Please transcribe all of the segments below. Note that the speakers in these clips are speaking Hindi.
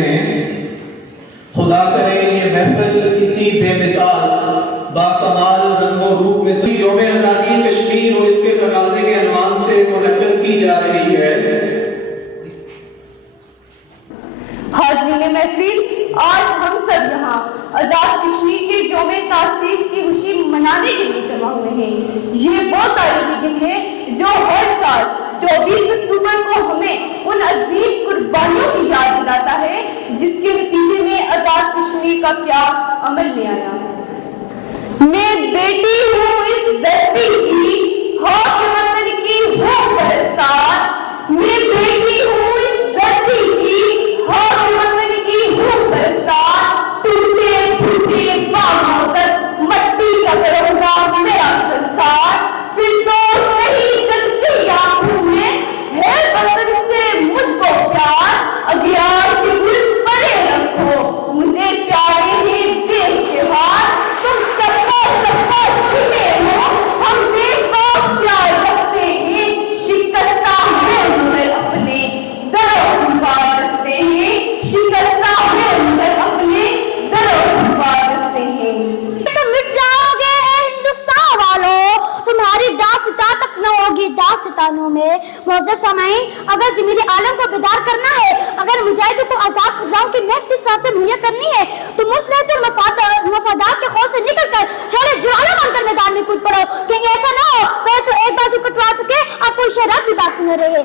हैं। खुदा करे ये महफिल इसी बेमिसाल बाकमाल रंगो रूप में यौम आज़ादी कश्मीर और इसके तकाज़े के अनवान से मुनक्किद की जा रही है। हाज़रीन महफिल, आज हम सब यहाँ आज़ाद कश्मीर के यौम तासीस की खुशी मनाने के लिए जमा हुए हैं। ये वो तारीख़ी दिन है जो हर साल 24 अक्टूबर को हमें उन अजीम कुर्बानियों की याद दिलाता है जिसके नतीजे में आज़ाद कश्मीर का क्या अमल में आया। मैं बेटी हूँ इस धरती की, हक वतन की हूँ परस्तार। मैं बेटी हूँ इस धरती की, हक वतन की हूँ परस्तार। टूटे फूटे बाहों तक मट्टी का करूँगा मेरा संसार। फिर तो नहीं जलती आँखों में है वतन से मुझको प्यार। अगियार के गुल परे रखो मुझे प्यारे हैं देश के हार। तुम सबका छुपे हो हम देश को प्यार रखते हैं। शिकस्ता है उम्र अपने दरों संभाल रखते हैं। शिकस्ता है उम्र अपने दरों संभाल रखते हैं। तुम मिट जाओगे हिंदुस्तान वालों, तुम्हारी दास्तां तक न होगी दास्तानों में। मुअज़्ज़ज़ सामाईन, अगर ज़मीरी आलम को बेदार करना है, अगर मुजाहिदों को आज़ाद फ़िज़ाओं की महक के साथ से मुहैया करनी है, तो मुस्लिम मफादात के खौफ से निकलकर शहर ज्वाला बनकर मैदान में कूद पड़ो। कहीं ऐसा ना हो पहले तो एक बाजू कटवा चुके अब कोई शहरात भी बाकी न रहे।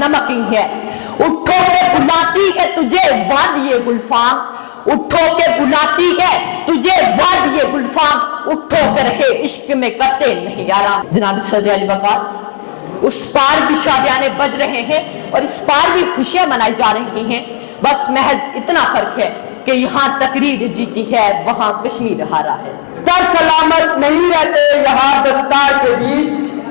नमकी है उठो के बुलाती है तुझे वादिये गुलफाम। उठो के बुलाती है तुझे वादिये गुलफाम। उठो के रहे इश्क में करते नहीं आराम। जनाब सदर अली वक़ार, उस पार भी शादियाने बज रहे हैं और इस पार भी खुशियां मनाई जा रही हैं। बस महज इतना फर्क है कि यहाँ तकरीर जीती है, वहाँ कश्मीर हारा है। सर सलामत नहीं रहते यहाँ दस्तार के बीच,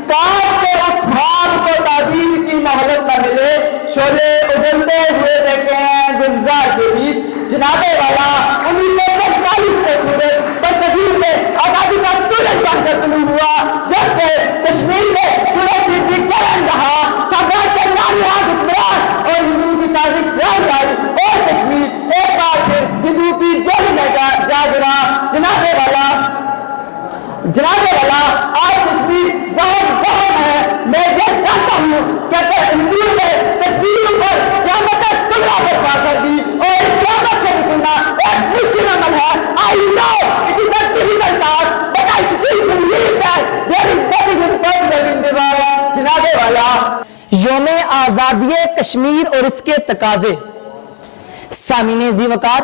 काश के उस ख्वाब को ताबीर की मोहलत न मिले। शोले उगलते हुए देखे हैं गुलजार के बीच। जनाबे वाला 1947 में सूरज बरसगीर में आजादी का सूरज बनकर तुलू हुआ। जब से कश्मीर में सूरज की किरण रहा, सम्राट के नामयाब हुक्मरान और हिंदू की साजिश रह गई और कश्मीर एक बार फिर हिंदू की जेल में जा गिरा। जनाबे वाला आज कश्मीर जहर है। मैं ये जानता हूँ कि हिंदू ने कश्मीरियों पर क़यामत सुगरा बर्पा कर दी और इस क़यामत से निकलना एक मुश्किल अमल है। I know it is a difficult task, but I still believe that there is nothing impossible in the world. जनाबे वाला, यौम आज़ादी कश्मीर और इसके तकाजे। सामीने जी वकार,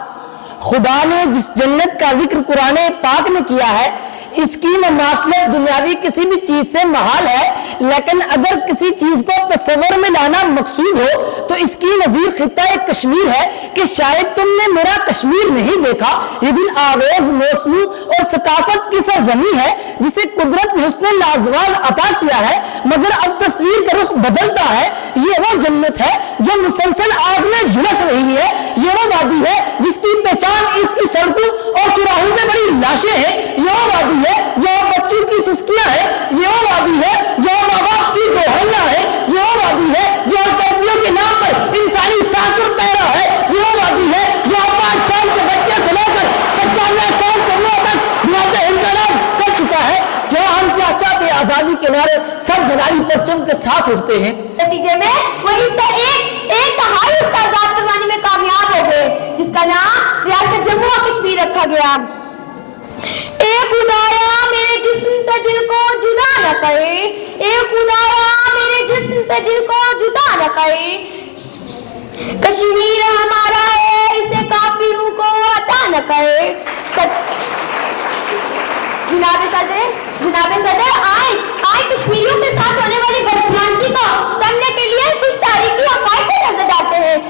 खुदा ने जिस जन्नत का जिक्र कुरान पाक में किया है, इसकी मुमासलत दुनियावी किसी भी चीज से महाल है। लेकिन अगर किसी चीज को तस्वर में लाना मकसूद हो तो इसकी नजीर खित्ता एक कश्मीर है कि शायद तुमने मेरा कश्मीर नहीं देखा। ये दिल आवेज मौसमी और सकाफत की सरजमी है जिसे कुदरत ने हुस्न लाजवाल अता किया है, मगर अब तस्वीर का रुख बदलता है। ये वो जन्नत है जो मुसलसल आग में झुलस रही है। ये वो वादी है जिसकी पहचान इसकी सड़कों और चौराहों में बड़ी लाशें हैं। ये वो वादी है जो बच्चों की सिस्कियां है। ये वो वादी है जो माँ बाप की दोहैया है। ये वो वादी है जो कर्मियों के नाम पर इंसानी साकर पैरा है। ये वो वादी है जो 5 साल के बच्चे से लेकर 95 साल के लोगों तक बिलाद इंकलाब कर चुका है। जो हम क्या चाहते आजादी के नारे सब जलाली परचम के साथ उठते हैं। नतीजे में वो इसका एक दहाई इसका आजाद करवाने में कामयाब हो गए, जिसका नाम रियासत जम्मू और कश्मीर रखा गया। ए खुदाया मेरे जिस्म से दिल को जुदा न करे, ए खुदाया मेरे जिस्म से दिल को जुदा न करे। कश्मीर हमारा है, इसे काफिरों को अता न करे। जनाबे सदर आए कश्मीरियों के साथ होने वाली बदतमीजी को समझने के लिए कुछ तारीखी हक़ाइक़ को नजर डालते हैं।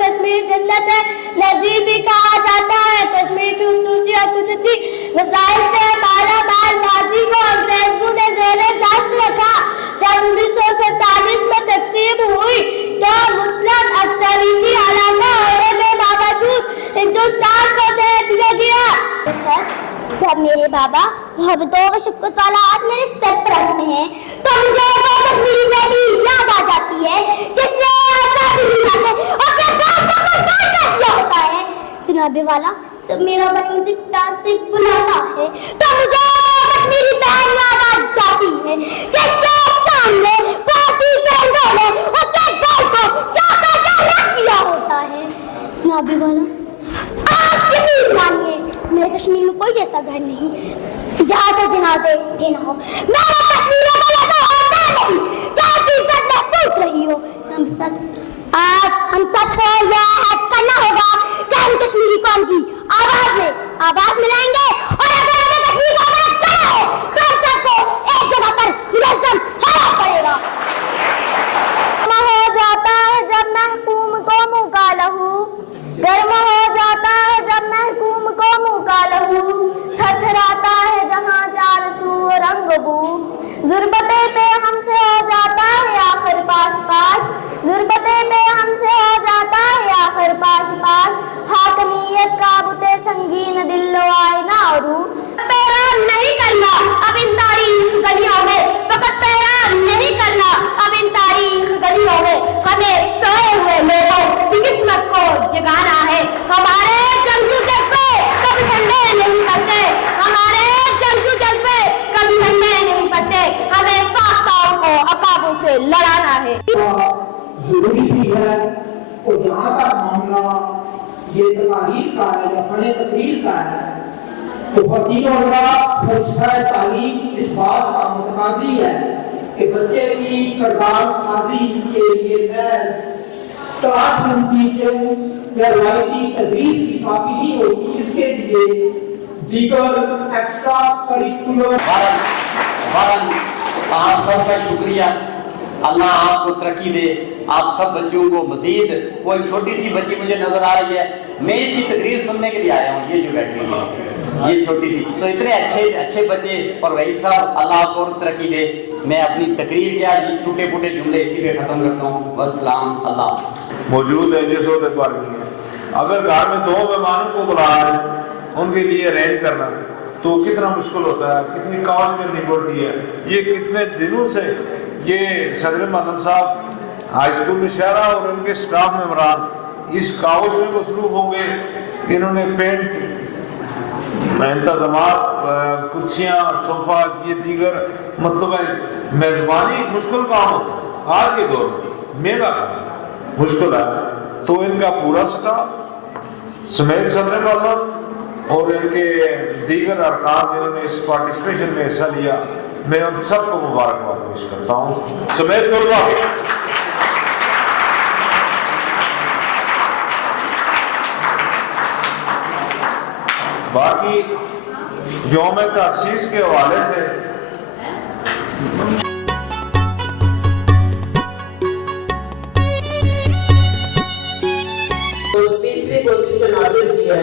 कश्मीर जन्नत है, नजीब भी कहा जाता है। कश्मीर की खूबसूरती और कुदरती वसाइल से माला माल माजी को अंग्रेज को ने अक्सर इसी हालात में बावजूद हिंदुस्तान को दे दिया गया। सर, जब मेरे बाबा मोहब्बतों व शफ़क़त वाला हाथ मेरे सर पर रखते हैं तो मुझे वो कश्मीरी बेटी याद आ जाती है जिसने आज़ादी दिलाने और अपने बाप को कुर्बान कर दिया होता है। जनाबे वाला, जब मेरा भाई मुझे प्यार से बुलाता है तो मुझे कश्मीरी बहन याद आ जाती है जिसके सामने भारतीय तिरंगे ने उसके घर को चाका रख दिया होता है। जनाबे वाला, आप यकीन मानिए मेरे कश्मीर में कोई ऐसा घर नहीं जहाँ से जनाजे उठे ना हो। मेरे कश्मीर में ऐसा होता नहीं जहाँ की इज्जत महफूज रही हो। आज हम सबको यह ऐड करना होगा कि हम कश्मीरी कौम की आवाज में आवाज मिलाएंगे और अगर हमें कश्मीर को आवाज करना हो तो हम सबको एक जगह पर मुनज़्ज़म होना पड़ेगा। हो जाता है जब महकूम को मुँह का लहू, गर्म हो जाता है जब महकूम को मुँह का लहू, थरथराता है जहाँ चार सू रंग बू, ज़ुर्बते पे हमसे हो जाता है आखिर पाश पाश, ज़ुर्बते पे हमसे हो जाता है आखिर पाश पाश, हाकमियत का बुते संगीन दिल आए ना रू, पैरान नहीं करना अब इन तारीख गलियों में, फकत पैरान नहीं करना अब इन तारीख गलियों में, हमें सोए हुए लोगों की किस्मत को जगाना है। हमारे जंगजू जज्बे कभी ठंडे नहीं पड़ते, हमारे जंगजू जज्बे कभी ठंडे नहीं पड़ते, हमें पाकिस्तान को अकाबों से लड़ाना है। जरूरी भी है। और जहाँ तक मामला ये तकारीर का है या फन तकरीर का है तो खतीब फलसफा तालीम इस बात का मुतकाजी है कि बच्चे की किरदार साजी के लिए क्लासरूम टीचिंग या रवायती तदरीस की काफी नहीं होती, इसके लिए दीगर एक्स्ट्रा करिकुलर। आप सबका शुक्रिया, अल्लाह आपको तरक्की दे। आप सब बच्चों को मजीद, कोई छोटी सी बच्ची मुझे नजर आ रही है, मैं इसकी तकरीर सुनने के लिए आया हूँ, ये जो बैठी है ये छोटी सी, तो इतने अच्छे बच्चे और वही सब, अल्लाह आपको और तरक्की दे। मैं अपनी तकरीर के आज टूटे फूटे जुमले इसी पे ख़त्म करता हूँ। वस्सलाम, अल्लाह। मौजूद है जिस वक्त पर भी अगर घर में 2 मेहमानों को बुला रहे हैं उनके लिए अरेंज करना तो कितना मुश्किल होता है, कितनी कॉस्ट करनी पड़ती है। ये कितने दिनों से ये सदर मदन साहब हाई स्कूल शहरा और उनके स्टाफ मेंबरान इस कागज में मसरूफ होंगे कि इन्होंने पेंट इंतजामात, कुर्सियाँ, सोफा, ये दीगर, मतलब है मेजबानी मुश्किल काम होता है आज के दौर में, महंगा काम मुश्किल है। तो इनका पूरा स्टाफ समेत सदर मदन और इनके दीगर अरकान जिन्होंने इस पार्टिसिपेशन में हिस्सा लिया, मैं उन सबको मुबारकबाद पेश करता हूँ समेत तलबा। बाकी यौम तासीस के हवाले से तो तीसरी पोजीशन हासिल की है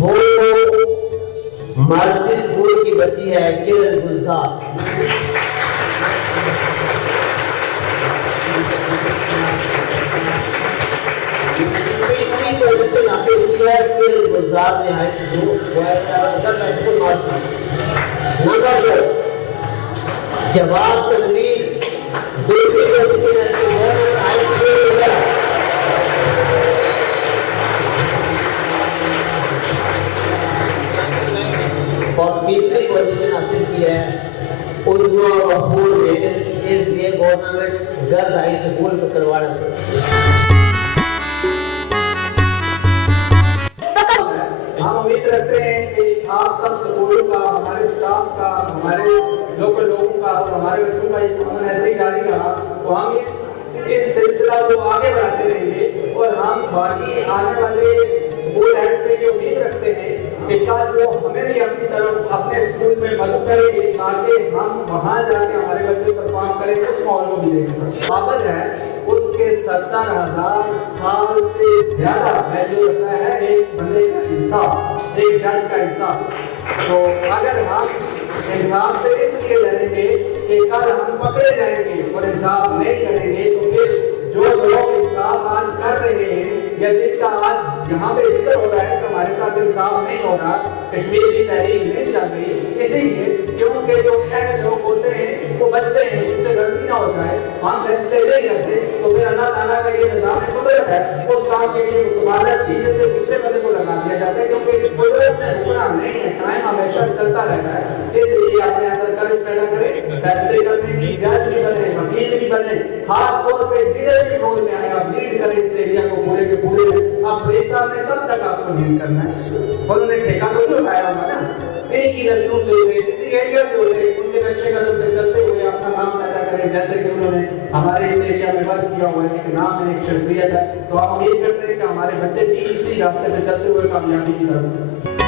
वो मार्क्सिस्ट स्कूल की बच्ची है किरण गुलजार। तीसरी पोजीशन हासिल की है किरण गुलजार ने हाई स्कूल नंबर 2 जवाब तनवीर। दूसरी पोजीशन हाई स्कूल और तीसरी पोजीशन हासिल की है उर्दू गफूर ने, इसलिए गवर्नमेंट गर्ल्स हाई स्कूल को करवाना चाहिए। हम उम्मीद रखते हैं कि आप सब स्कूलों का, हमारे स्टाफ का, हमारे लोकल लोगों का और हमारे बच्चों का ये अमल ऐसे ही जारी रहा तो हम इस सिलसिला को आगे बढ़ाते रहेंगे और हम बाकी आने वाले स्कूल हेड से ये उम्मीद रखते हैं कि कल वो हमें भी अपनी तरफ अपने स्कूल में मदद करेंगे ताकि हम वहाँ जाके हमारे बच्चे परफॉर्म करें, उस माहौल को भी देखें। पाबंद है उसके 70,000 साल से ज्यादा वैल्यू रखता है एक बंदे का इंसाफ, एक जज का इंसाफ। तो अगर हम इंसाफ से इसलिए लड़ेंगे कि कल हम पकड़े जाएंगे और इंसाफ नहीं करेंगे तो फिर जो लोग इंसाफ आज कर रहे हैं या जिनका आज यहाँ पे जिक्र हो रहा है कि हमारे साथ इंसाफ नहीं हो रहा, कश्मीर की तहरीक नहीं चल रही, इसीलिए क्योंकि जो अहम लोग होते हैं वो बचते हैं, उनसे गलती ना हो जाए, हम फैसले नहीं करते, तो फिर अल्लाह ताला का ये निज़ाम कुदरत है, उस काम के लिए मुतबादत पीछे से दूसरे बंदे को लगा दिया जाता है, क्योंकि कुदरत में रुकना नहीं है, टाइम हमेशा चलता रहता है। इसलिए अपने अंदर कर्ज पैदा करें, फैसले करने की, जज भी बने, वकील भी बने, खास तौर पे लीडरशिप रोल में आए, आप लीड करें इस एरिया को पूरे के पूरे में। अब फरीद साहब ने कब तक आपको लीड करना है? उन्होंने ठेका तो नहीं उठाया होगा ना, एक ही नस्लों से हुए, इसी एरिया से हुए, उनके नक्शे कदम पे चलते हुए अपना काम पैदा करें, जैसे कि उन्होंने हमारे इस एरिया में वर्क किया हुआ है, एक नाम है, एक शख्सियत है, तो आप उम्मीद करते हैं कि हमारे बच्चे भी इसी रास्ते पे चलते हुए कामयाबी की तरफ